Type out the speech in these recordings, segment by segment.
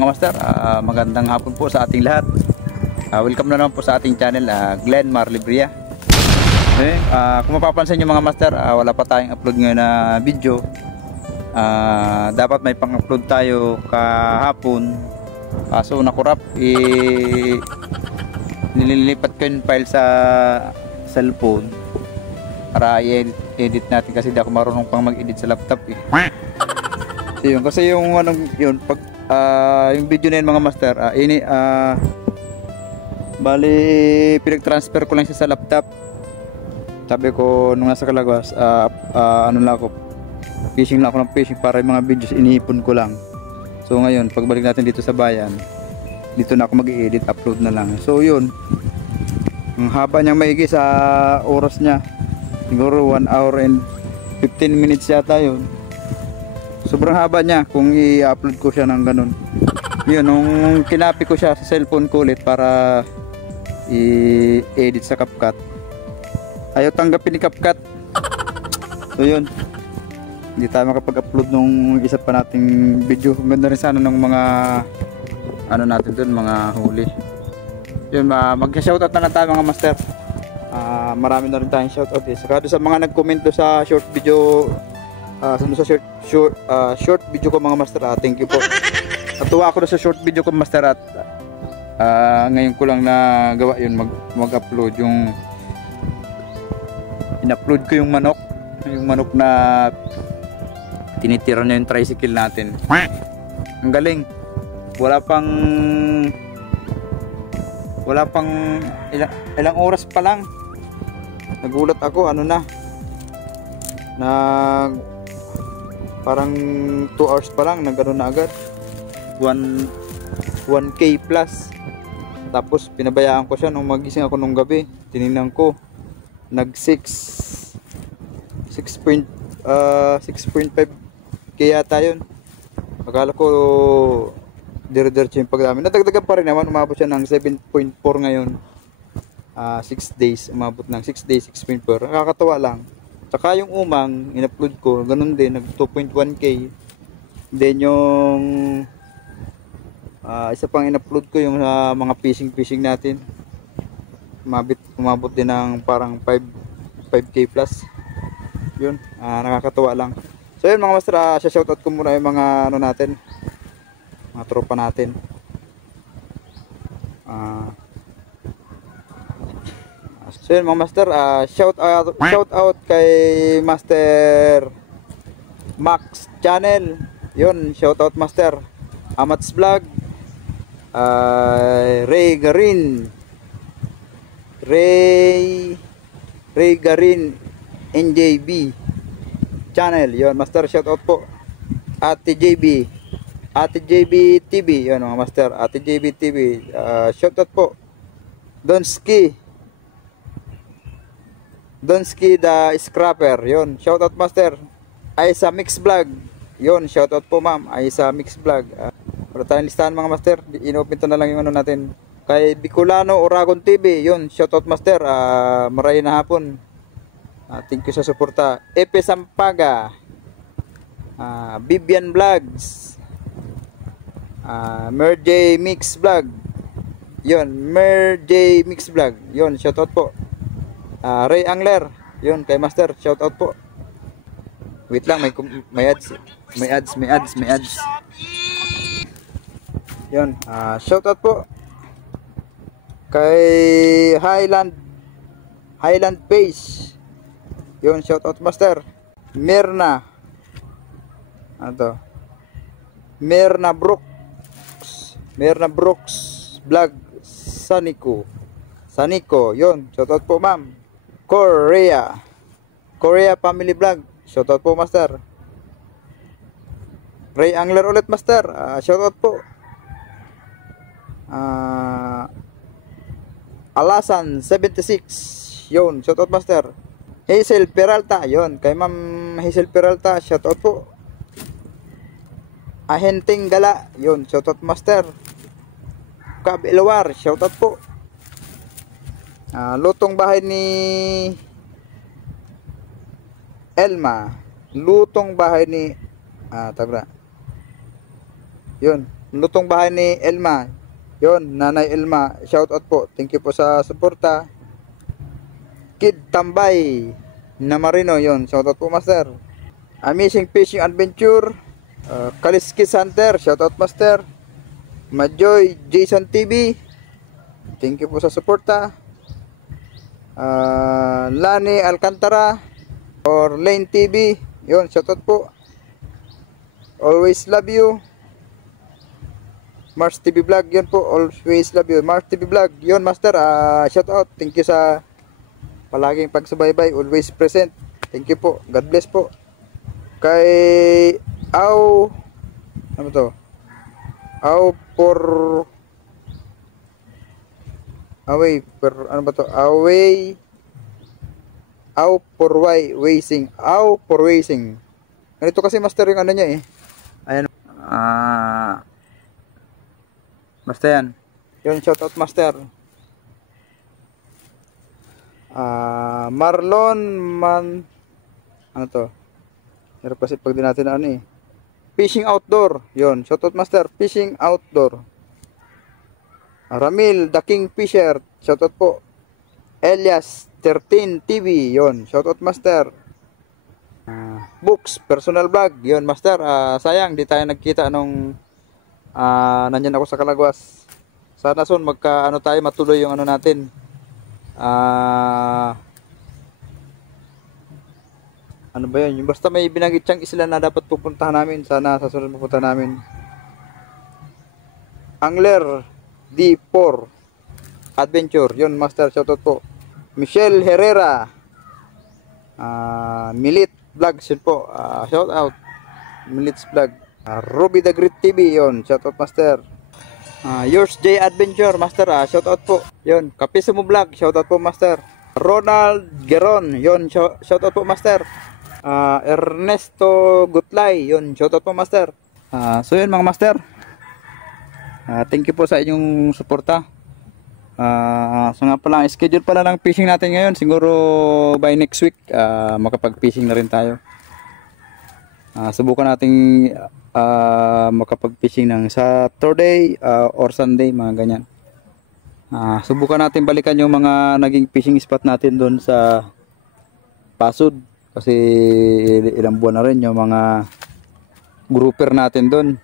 mga master, magandang hapon po sa ating lahat. Welcome na naman po sa ating channel, Glenn Marlibria. Okay, kung mapapansin nyo mga master, wala pa tayong upload ngayon na video. Dapat may pang-upload tayo kahapon, kaso nakurap, nililipat ko yung file sa cellphone para i-edit natin kasi di ako marunong pang mag-edit sa laptop yun, kasi yung anong yun, pag yung video na yun mga master, bali pinag-transfer ko lang siya sa laptop. Sabi ko nung nasa Calagwas, ano lang ako, fishing lang ako ng fishing para yung mga videos iniipon ko lang. So ngayon pagbalik natin dito sa bayan, dito na ako mag-i-edit, upload na lang. So yun, ang haba niyang maigi sa oras niya, siguro 1 hour and 15 minutes yata yun. Sobrang haba niya kung i-upload ko siya ng ganun. Yun, nung kinapi ko siya sa cellphone ko ulit para i-edit sa CapCut, ayaw tanggapin ni CapCut. So yun, hindi tayo makapag-upload nung isa pa nating video. Ganda rin sana ng mga ano natin dun, mga huli. Yun, mag-shoutout na lang tayo mga master. Marami na rin tayong shoutout saka sa mga nag-comment sa short video, short video ko mga master, thank you po. Natuwa ako sa short video ko master at ngayon ko lang nagawa yun, mag-upload yung in-upload ko yung manok na tinitira na yung tricycle natin. Ang galing, wala pang ilang oras pa lang, nagulat ako, ano na parang 2 hours pa lang nagano na agad 1K plus. Tapos pinabayaan ko siya nung magising ako nung gabi, tiningnan ko nag 6.5K yata yun. Akala ko dire-diretso yung pagdami, nadagdagan pa rin naman, umabot siya ng 7.4 ngayon. 6 days, umabot ng 6 days 6.4. Nakakatawa lang. Tsaka yung umang in-upload ko, ganun din, nag 2.1K. Then yung isa pang in-upload ko yung mga fishing natin, umabot din ng parang 5K plus. Yun, nakakatawa lang. So yun mga master, shoutout ko muna yung mga ano natin, mga tropa natin. So yun mga master, shout out kay Master Max Channel. Yun, shout out master. Amats Vlog, Ray Garin NJB Channel. Yun master, shout out po. Ate JB TV. Yun mga master, Ate JB TV, shout out po. Donsky the Scrapper, yun, shoutout master. Aisa Mix Vlog, yun, shoutout po ma'am, Aisa Mix Vlog. Wala tayong listahan mga master, inopen na lang yung ano natin. Kay Bicolano Oragon TV, yun, shoutout master. Maray na hapon, thank you sa suporta. Epe Sampaga, Bibian Vlogs, Merj Mix Vlog, yun, Merj Mix Vlog, yun, shoutout po. Ray Angler, yun, kay master, shout out po. Wait lang, may ads. Yun, shout out po kay Highland Page, yun, shout out master. Mirna Brooks Vlog, Saniko, yun, shout out po ma'am. Korea Family Vlog, shoutout po master. Ray Angler ulit master, shoutout po. Alasan 76, yun, shoutout master. Hazel Peralta, yun, kay ma'am Hazel Peralta, shoutout po. Ahenting Gala, yun, shoutout master. Kabilawar, shoutout po. Lutong bahay ni Elma, lutong bahay ni Tagra, yun, lutong bahay ni Elma. Yon, Nanay Elma, shout out po. Thank you po sa suporta. Kid Tambay na Marino, yon, shout out po master. Amazing Fishing Adventure, Kaliskis Hunter, shout out master. Majoy Jason TV, thank you po sa suporta. Lani Alcantara or Lane TV, yon, shout out po. Always love you. Mars TV Vlog, yun po, always love you. Mars TV Vlog, yun master, shout out. Thank you sa palaging pagsubaybay, always present. Thank you po, God bless po. Kay ano to? Ano ba to? Aw for Racing. Ganito kasi master yung ano niya eh. Ayan. Basta yan. Yun, shoutout master. Ano to? Hirap kasi pag di natin ano eh. Fishing Outdoor. Yun, shoutout master. Fishing Outdoor. Ramil The King Fisher. Shoutout po. Elias 13 TV. Yun, shoutout master. Books Personal Vlog. Yun master. Sayang di tayo nagkita nung nandyan ako sa Calaguas. Sana soon magka tayo matuloy yung ano natin. Ano ba yun? Basta may binanggit siyang isla na dapat pupuntahan namin. Sana sa sunod pupunta namin. Angler D4 Adventure. Yun master, shoutout po. Michelle Herrera, Milit Vlogs, yun po, shoutout. Milit's Vlog. Ruby the Great TV, yun, shoutout master. Yours J Adventure master, shoutout po. Yun, Kapismo Vlog, shoutout po master. Ronald Geron, yun, shoutout po master. Ernesto Gutlay, yun, shoutout po master. So yun mga master, thank you po sa inyong suporta. So nga pala, schedule pala ng fishing natin ngayon, siguro by next week makapag fishing na rin tayo. Subukan nating makapag fishing ng Saturday or Sunday, mga ganyan. Subukan natin balikan yung mga naging fishing spot natin doon sa Pasud, kasi ilang buwan na rin yung mga grouper natin doon.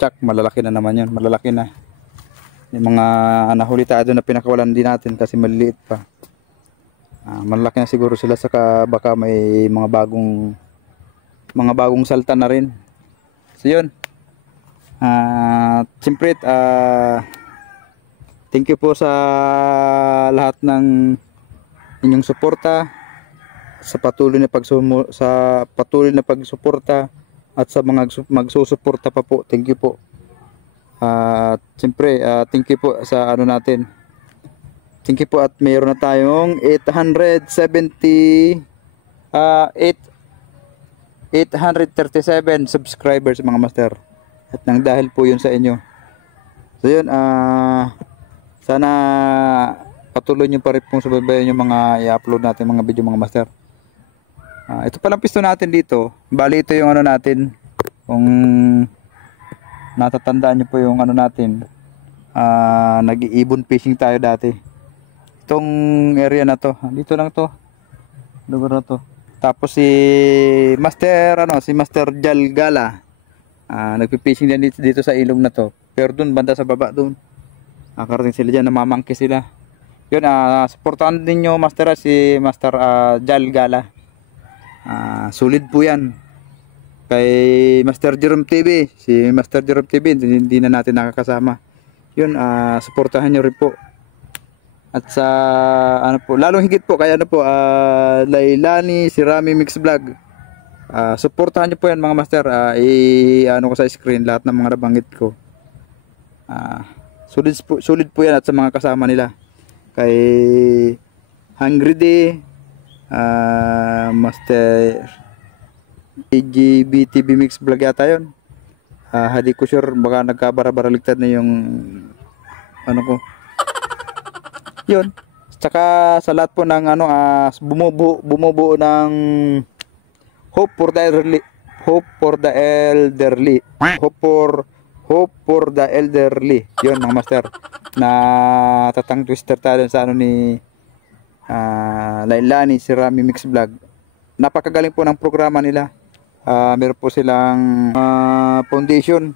Tsak, malalaki na naman yun, malalaki na yung mga nahuli tayo doon na pinakawalan din natin kasi maliliit pa. Malalaki na siguro sila, saka baka may mga bagong salta na rin. So yun, siyempre thank you po sa lahat ng inyong suporta, sa patuloy na pagsuporta at sa mga magsusuporta pa po. Thank you po. Siyempre thank you po sa ano natin. Thank you po, at mayroon na tayong 837 subscribers mga master. At nang dahil po yun sa inyo. So yun, sana patuloy nyo pa rin pong subaybayan yung mga i-upload natin mga video mga master. Ito palang pisto natin dito. Bali ito yung ano natin, kung natatandaan nyo po yung ano natin, nag-ibon fishing tayo dati. Itong area na to, dito lang to, lugar na to. Tapos si Master Jal Gala, nagpi-fishing din dito sa ilog na to. Pero dun banda sa baba dun, nakarating sila dyan, namamangki sila. Yun, supportahan din nyo master, si Master Jal Gala. Sulit po yan. Kay Master Jerome TV, si Master Jerome TV hindi na natin nakakasama. Yun, supportahan nyo rin po. At sa ano po, lalong higit po kaya ano po, Lailani, si Rami Mix Vlog, supportahan nyo po yan mga master. Ano ko sa screen lahat ng mga nabanggit ko. Sulit po yan, at sa mga kasama nila, kay Hungry Day, Master AGBTV Mix Vlog yata yun. Hindi ko sure, baka nagkabara-baraligtad na yung ano ko. Yun. Tsaka sa lahat po ng ano, bumubuo ng Hope for the Elderly, Hope for Hope for the Elderly. Yun mga master. Na tatang twister tayo sa ano ni Lailani, si Rami Mix Vlog. Napakagaling po ng programa nila. Meron po silang foundation.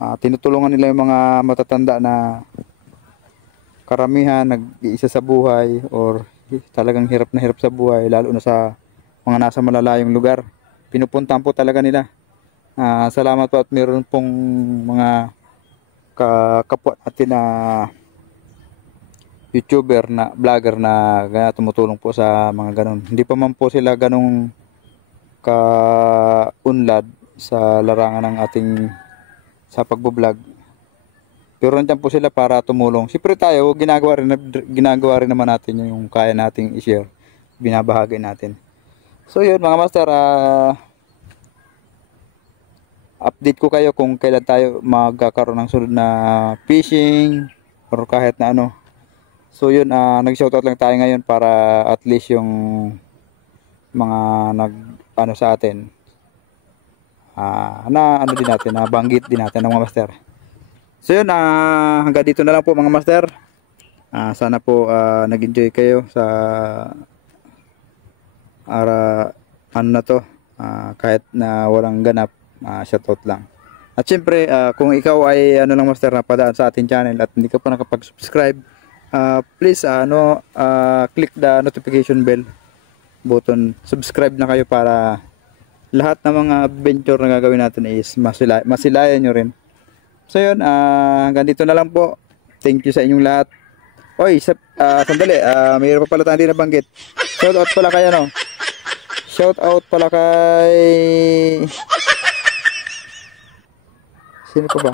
Tinutulungan nila yung mga matatanda na karamihan nag-iisa sa buhay or talagang hirap na hirap sa buhay, lalo na sa mga nasa malalayong lugar. Pinupuntahan po talaga nila. Salamat po at meron pong mga kapwa natin na YouTuber na vlogger na tumutulong po sa mga ganun. Hindi pa man po sila ganung kaunlad sa larangan ng ating sa pagbo-vlog. Pero nandiyan po sila para tumulong. Siyempre tayo, ginagawa rin naman natin yung kaya nating i-share. Binabahagi natin. So yun mga master, update ko kayo kung kailan tayo magkakaroon ng sunod na fishing or kahit na ano. So yun, nag-shoutout lang tayo ngayon para at least yung mga nag-ano sa atin, na ano din natin, na banggit din natin ng mga master. So yun, hanggang dito na lang po mga master. Sana po nag-enjoy kayo sa ano na to, kahit na walang ganap, shoutout lang. At syempre, kung ikaw ay ano lang master, napadaan sa ating channel at hindi ka pa nakapag-subscribe, please click the notification bell button, subscribe na kayo para lahat ng mga venture na gagawin natin is masilayan nyo rin. So yun, hanggang dito na lang po. Thank you sa inyong lahat. Oy, sandali, mayroon pa pala tayong hindi nabanggit. Shout out pala kayo, no? Shout out pala kay sino pa ba?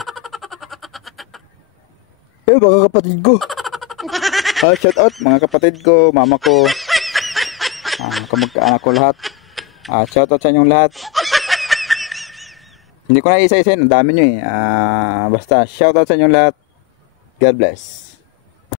Mga kapatid ko. Shout out mga kapatid ko, mama ko, kamag-anak ko lahat. Shout out sa inyong lahat. Hindi ko na isa-isa, ang dami nyo eh. Basta shout out sa inyong lahat. God bless.